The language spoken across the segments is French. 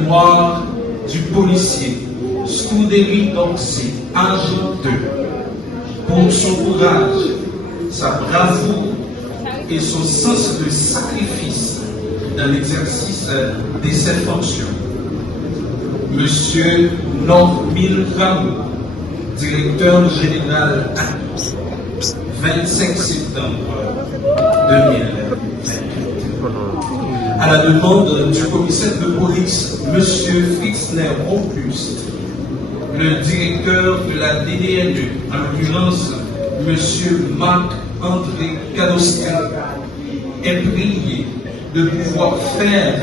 mémoire du policier Stoudéry Doxy, âge 2, pour son courage, sa bravoure et son sens de sacrifice dans l'exercice de ses fonctions. Monsieur Normil Ramou, directeur général à 25 septembre 2028. À la demande du commissaire de police, monsieur Fixner Auguste, le directeur de la DDNE, en l'occurrence monsieur Marc-André Cadostri, est prié de pouvoir faire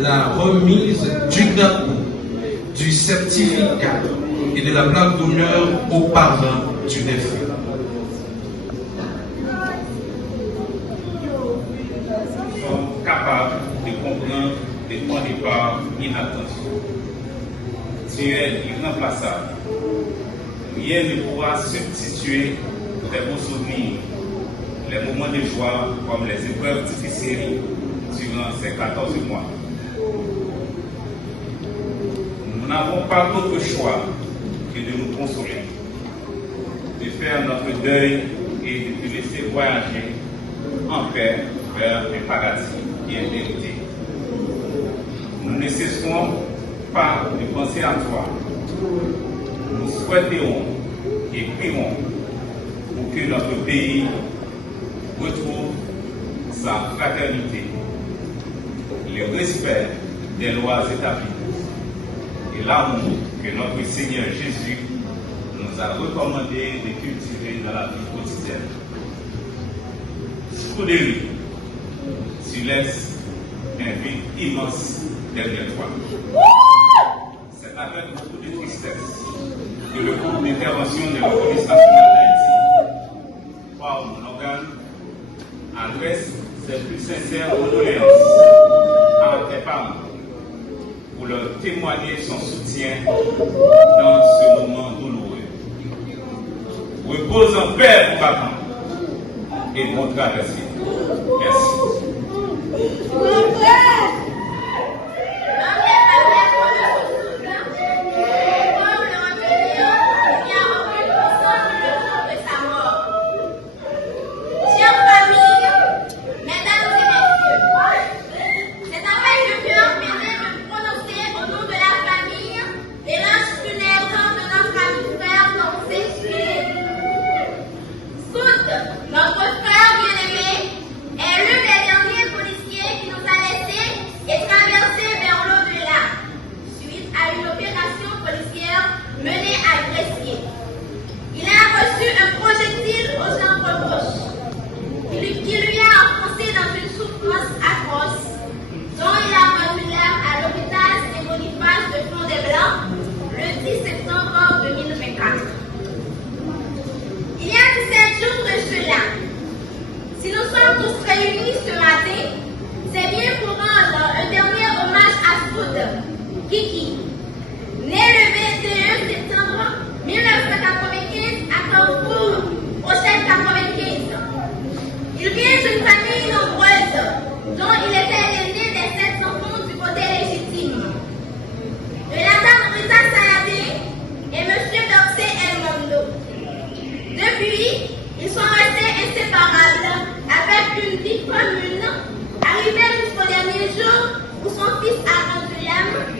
la remise du drapeau, du certificat et de la plaque d'honneur aux parents du défunt. Nous sommes capables de comprendre des points de départ inattendus. Tu es irremplaçable. Rien ne pourra substituer tes bons souvenirs, les moments de joie comme les épreuves difficiles durant ces 14 mois. Nous n'avons pas d'autre choix que de nous consoler, de faire notre deuil et de te laisser voyager en paix vers un paradis bien mérité. Nous ne cesserons pas de penser à toi. Nous souhaiterons et prierons pour que notre pays retrouve sa fraternité, le respect des lois établies et l'amour que notre Seigneur Jésus nous a recommandé de cultiver dans la vie quotidienne. Stoudéry, tu laisses un vide immense derrière toi. C'est avec beaucoup de tristesse que le groupe d'intervention de la police nationale d'Haïti, par mon organe, adresse ses plus sincères condoléances à tes parents pour leur témoigner son soutien dans ce moment douloureux. Repose en paix, mon papa, et bon traversée. Merci. Kiki, né le 21 septembre 1995 à Carrefour, au chef 95. Il vient d'une famille nombreuse, dont il était l'aîné des 7 enfants du côté légitime. De la dame Rita Sayadé et M. Doxé El Mondo. Depuis, ils sont restés inséparables avec une vie commune, arrivés jusqu'au dernier jour où son fils a rendu l'âme.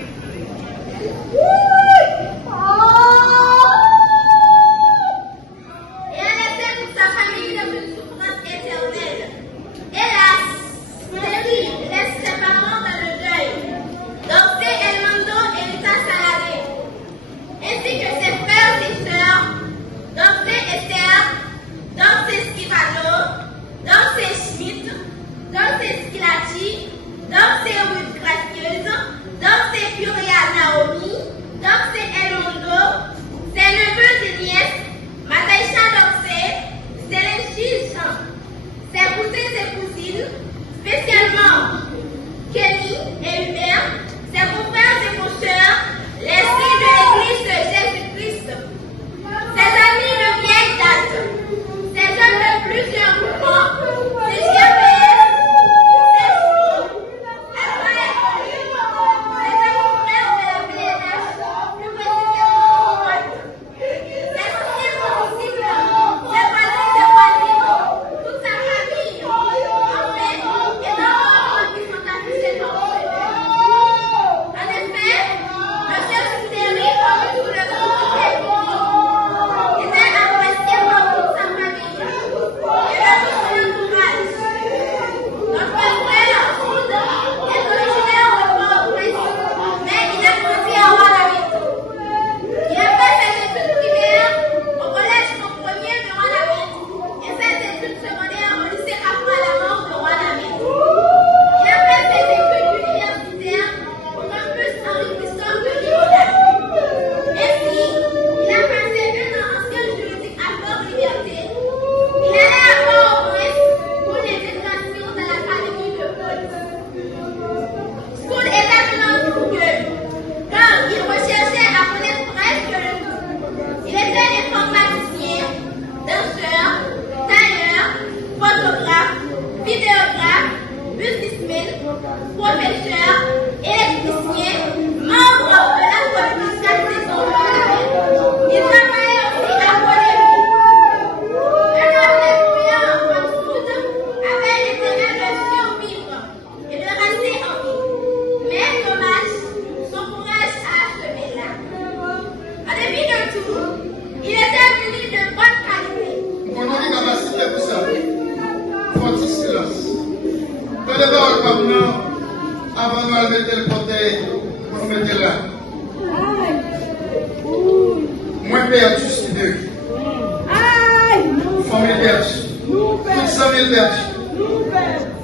ville perdue.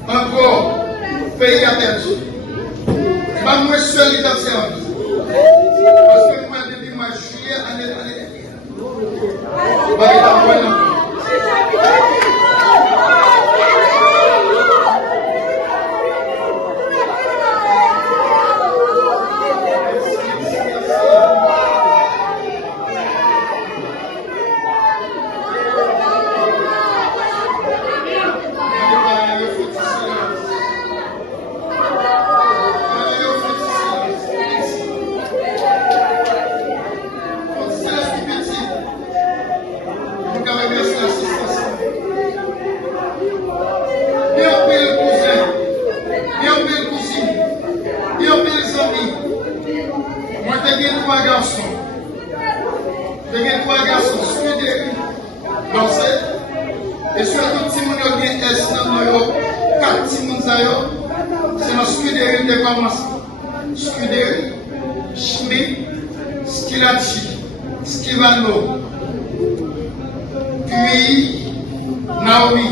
Encore, pays a perdu. Pas moi seul qui t'a servi. Parce que moi, depuis mois de juillet, année dernière. Pas qu'il t'a envoyé encore. Et surtout, si vous avez bien quatre Timon, c'est notre scuderie de commencement. Scuderie, Schmidt, Schilacci, Schivano, puis Naomi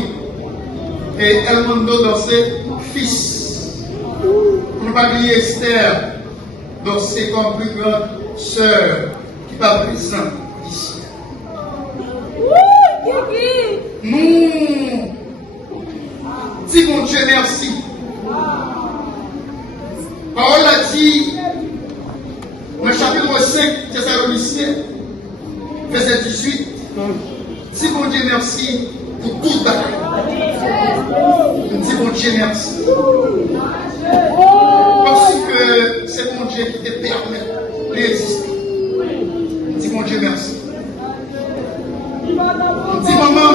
et Elmondo dans ses fils. Pour ne pas oublier Esther, dans ses comme plus grande sœur qui n'est pas présente ici. Nous disons Dieu merci. Parole a dit dans le chapitre 5 Thessaloniciens, verset 18. Disons Dieu merci pour tout bagaille. Nous disons Dieu merci. Parce que c'est mon Dieu qui te permet d'exister. Nous disons Dieu merci. Dis maman,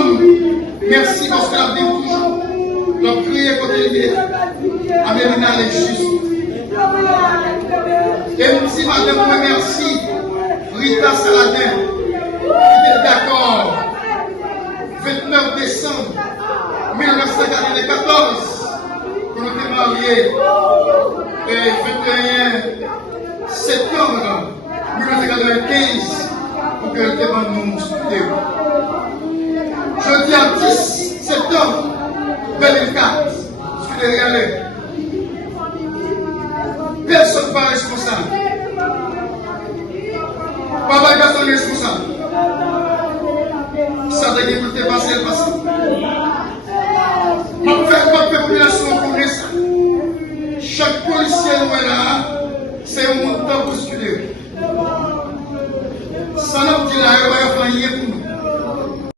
merci parce qu'elle a bien toujours. La prière côté lié. Amélina les justes. Et nous disons madame, merci. Rita Saladin, qui était d'accord. 29 décembre 1994, pour nous mariés. Et 21 septembre 1995, pour que le débat nous soutienne. Jeudi à 10 septembre 2004, je suis derrière. Personne n'est pas responsable. Papa est personne responsable. Ça veut dire que vous êtes passé le passé. Ma population connaît ça. Chaque policier là, c'est un montant pour scuderie.